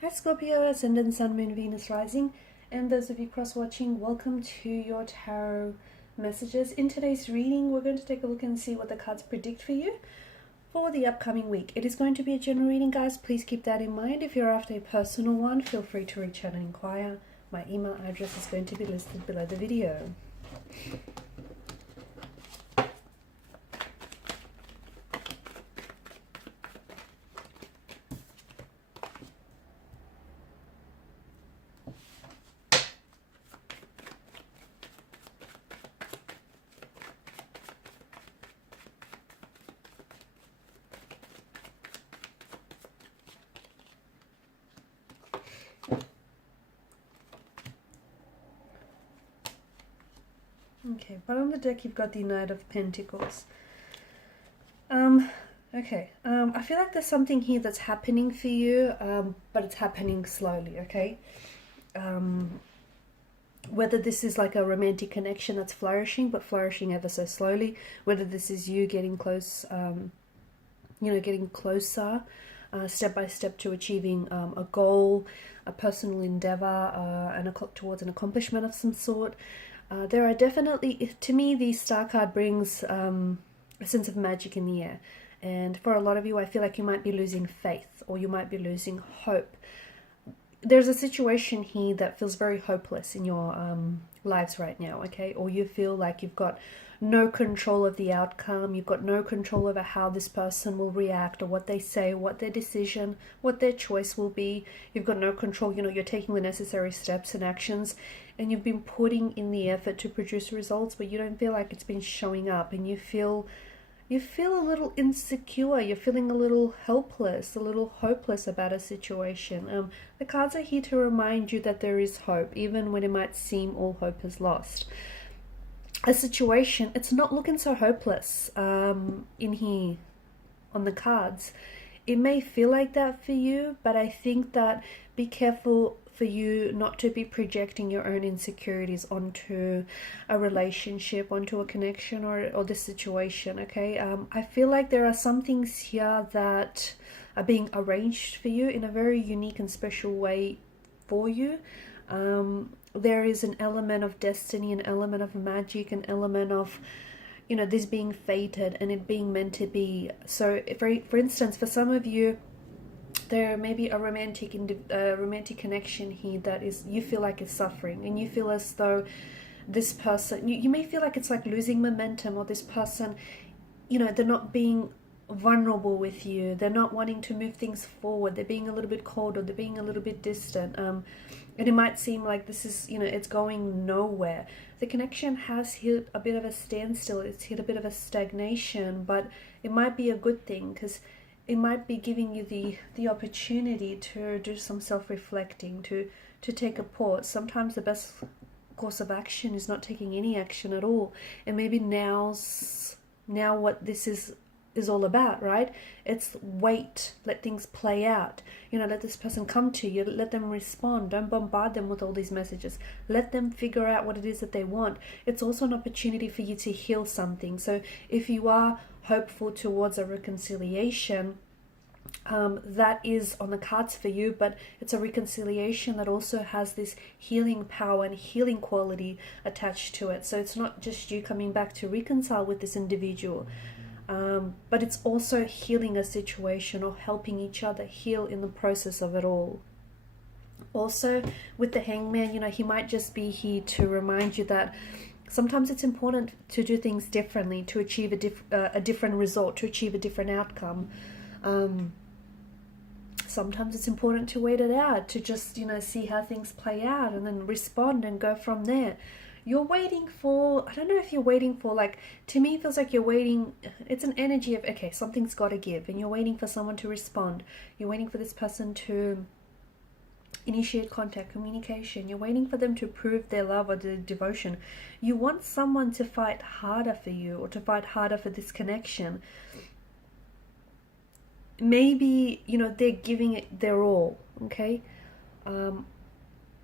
Hi Scorpio, Ascendant, Sun, Moon, Venus, Rising, and those of you cross-watching, welcome to your tarot messages. In today's reading, we're going to take a look and see what the cards predict for you for the upcoming week. It is going to be a general reading, guys. Please keep that in mind. If you're after a personal one, feel free to reach out and inquire. My email address is going to be listed below the video. Okay, bottom of the deck, you've got the Knight of Pentacles. I feel like there's something here that's happening for you, but it's happening slowly, okay? Whether this is like a romantic connection that's flourishing, but flourishing ever so slowly, whether this is you getting close, getting closer, step by step to achieving a goal, a personal endeavor, towards an accomplishment of some sort. There are definitely, to me, the Star card brings a sense of magic in the air. And for a lot of you, I feel like you might be losing faith or you might be losing hope. There's a situation here that feels very hopeless in your lives right now, okay? Or you feel like you've got no control of the outcome. You've got no control over how this person will react or what they say, what their decision, what their choice will be. You've got no control. You're taking the necessary steps and actions, and you've been putting in the effort to produce results, but you don't feel like it's been showing up, and you feel a little insecure. You're feeling a little helpless, a little hopeless about a situation. The cards are here to remind you that there is hope, even when it might seem all hope is lost. A situation, it's not looking so hopeless in here on the cards. It may feel like that for you, but I think that be careful for you not to be projecting your own insecurities onto a relationship, onto a connection, or the situation, okay? I feel like there are some things here that are being arranged for you in a very unique and special way for you. There is an element of destiny, an element of magic, an element of this being fated and it being meant to be. So for instance, for some of you, there may be a romantic connection here that is, you feel like is suffering, and you feel as though this person, you may feel like it's like losing momentum, or this person, they're not being vulnerable with you, they're not wanting to move things forward, they're being a little bit cold, or they're being a little bit distant, and it might seem like this is, it's going nowhere. The connection has hit a bit of a standstill, it's hit a bit of a stagnation, but it might be a good thing, because it might be giving you the opportunity to do some self-reflecting, to take a pause. Sometimes the best course of action is not taking any action at all, and maybe now what this is all about, right? It's wait, let things play out. Let this person come to you, let them respond. Don't bombard them with all these messages. Let them figure out what it is that they want. It's also an opportunity for you to heal something. So if you are hopeful towards a reconciliation, that is on the cards for you, but it's a reconciliation that also has this healing power and healing quality attached to it. So it's not just you coming back to reconcile with this individual, but it's also healing a situation or helping each other heal in the process of it all. Also, with the Hangman, he might just be here to remind you that sometimes it's important to do things differently, to achieve a different result, to achieve a different outcome. Sometimes it's important to wait it out, to just, see how things play out and then respond and go from there. You're waiting for, I don't know if you're waiting for, like, to me it feels like you're waiting, it's an energy of, okay, something's got to give, and you're waiting for someone to respond. You're waiting for this person to initiate contact, communication. You're waiting for them to prove their love or their devotion. You want someone to fight harder for you, or to fight harder for this connection. Maybe, they're giving it their all, okay?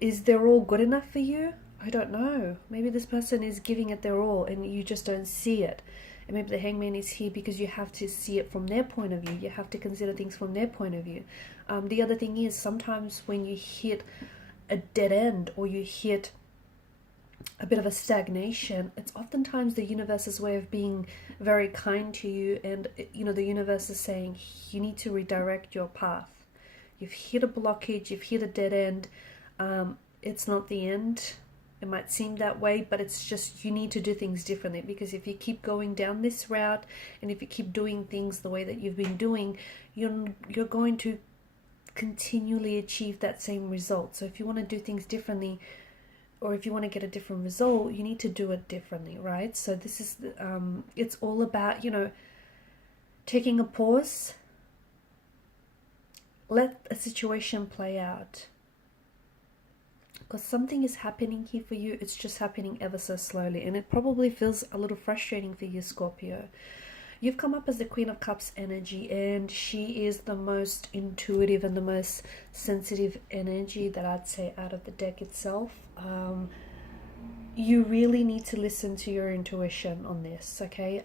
Is their all good enough for you? I don't know. Maybe this person is giving it their all and you just don't see it. And maybe the Hangman is here because you have to see it from their point of view. You have to consider things from their point of view. The other thing is, sometimes when you hit a dead end or you hit a bit of a stagnation, it's oftentimes the universe's way of being very kind to you. And, you know, the universe is saying you need to redirect your path. You've hit a blockage, you've hit a dead end. It's not the end. It might seem that way, but it's just you need to do things differently, because if you keep going down this route and if you keep doing things the way that you've been doing, you're going to continually achieve that same result. So if you want to do things differently, or if you want to get a different result, you need to do it differently, right? So this is, it's all about, you know, taking a pause, let a situation play out. Because something is happening here for you, it's just happening ever so slowly. And it probably feels a little frustrating for you, Scorpio. You've come up as the Queen of Cups energy, and she is the most intuitive and the most sensitive energy that I'd say out of the deck itself. You really need to listen to your intuition on this, okay?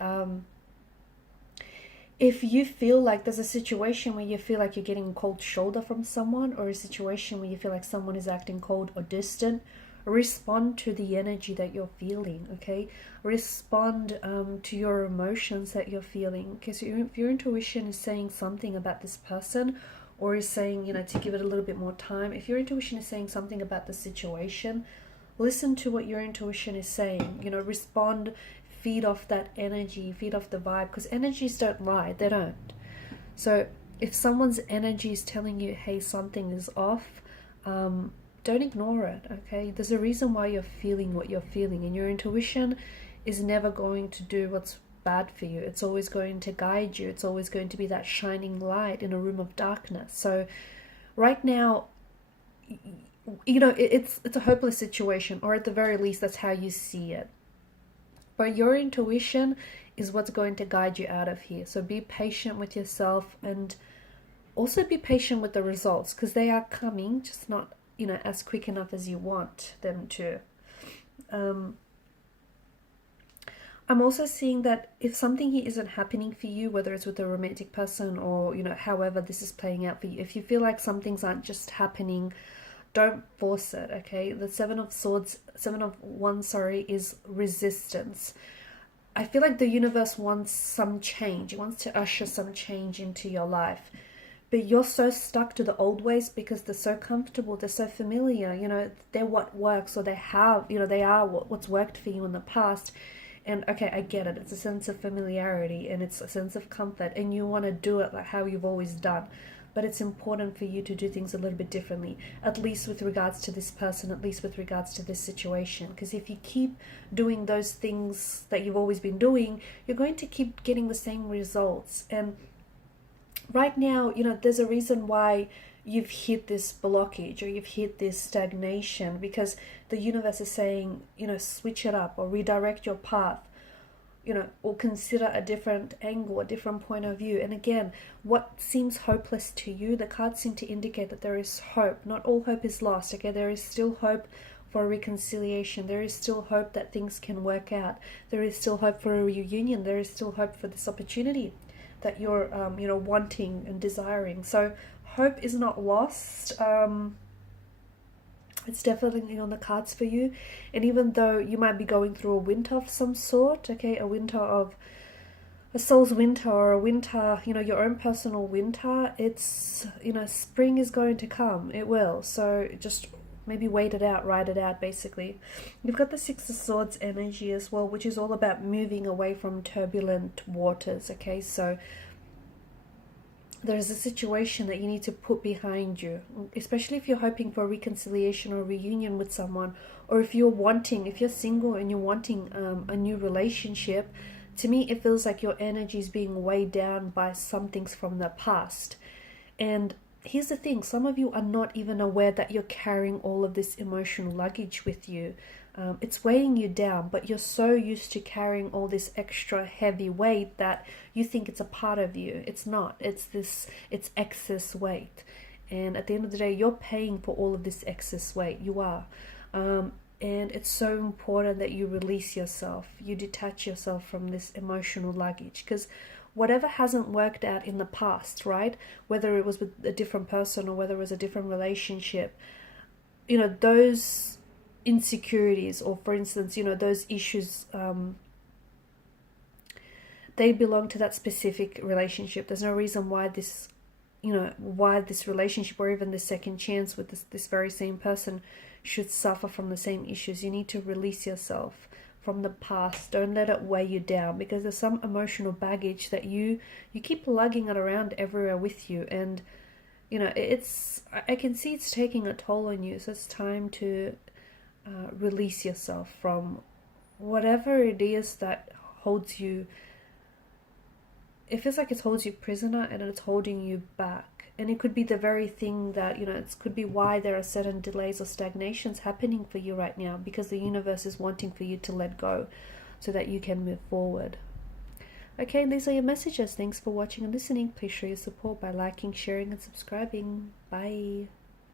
If you feel like there's a situation where you feel like you're getting a cold shoulder from someone, or a situation where you feel like someone is acting cold or distant, respond to the energy that you're feeling, okay? Respond to your emotions that you're feeling. Because if your intuition is saying something about this person, or is saying, you know, to give it a little bit more time, if your intuition is saying something about the situation, listen to what your intuition is saying. You know, respond, feed off that energy, feed off the vibe, because energies don't lie, they don't. So if someone's energy is telling you, hey, something is off, don't ignore it, okay? There's a reason why you're feeling what you're feeling, and your intuition is never going to do what's bad for you. It's always going to guide you. It's always going to be that shining light in a room of darkness. So right now, you know, it's a hopeless situation, or at the very least, that's how you see it. But your intuition is what's going to guide you out of here. So be patient with yourself, and also be patient with the results, because they are coming, just not, you know, as quick enough as you want them to. I'm also seeing that if something here isn't happening for you, whether it's with a romantic person or, you know, however this is playing out for you, if you feel like some things aren't just happening, don't force it, okay? The Seven of Wands, is resistance. I feel like the universe wants some change. It wants to usher some change into your life. But you're so stuck to the old ways because they're so comfortable, they're so familiar, you know, they're what works, or they have, you know, they are what's worked for you in the past. And okay, I get it. It's a sense of familiarity, and it's a sense of comfort, and you want to do it like how you've always done. But it's important for you to do things a little bit differently, at least with regards to this person, at least with regards to this situation. Because if you keep doing those things that you've always been doing, you're going to keep getting the same results. And right now, you know, there's a reason why you've hit this blockage, or you've hit this stagnation, because the universe is saying, you know, switch it up, or redirect your path, you know, or consider a different angle, a different point of view. And again, what seems hopeless to you, the cards seem to indicate that there is hope. Not all hope is lost, okay? There is still hope for a reconciliation. There is still hope that things can work out. There is still hope for a reunion. There is still hope for this opportunity that you're, you know, wanting and desiring. So hope is not lost. It's definitely on the cards for you. And even though you might be going through a winter of some sort, okay, a winter of a soul's winter, or a winter, you know, your own personal winter, it's, you know, spring is going to come. It will. So just maybe wait it out, ride it out, basically. You've got the Six of Swords energy as well, which is all about moving away from turbulent waters, okay? So there's a situation that you need to put behind you, especially if you're hoping for a reconciliation or a reunion with someone, or if you're single and you're wanting a new relationship. To me, it feels like your energy is being weighed down by some things from the past. And here's the thing, some of you are not even aware that you're carrying all of this emotional luggage with you. It's weighing you down, but you're so used to carrying all this extra heavy weight that you think it's a part of you. It's not. It's excess weight. And at the end of the day, you're paying for all of this excess weight. You are. And it's so important that you release yourself, you detach yourself from this emotional luggage, because whatever hasn't worked out in the past, right, whether it was with a different person or whether it was a different relationship, you know, those insecurities, or for instance, you know, those issues, they belong to that specific relationship. There's no reason why this, you know, why this relationship or even this second chance with this very same person should suffer from the same issues. You need to release yourself from the past. Don't let it weigh you down, because there's some emotional baggage that you keep lugging it around everywhere with you, and you know, I can see it's taking a toll on you. So it's time to release yourself from whatever it is that holds you. It feels like it holds you prisoner, and it's holding you back. And it could be the very thing that, you know, it could be why there are certain delays or stagnations happening for you right now, because the universe is wanting for you to let go so that you can move forward. Okay, these are your messages. Thanks for watching and listening. Please show your support by liking, sharing, and subscribing. Bye.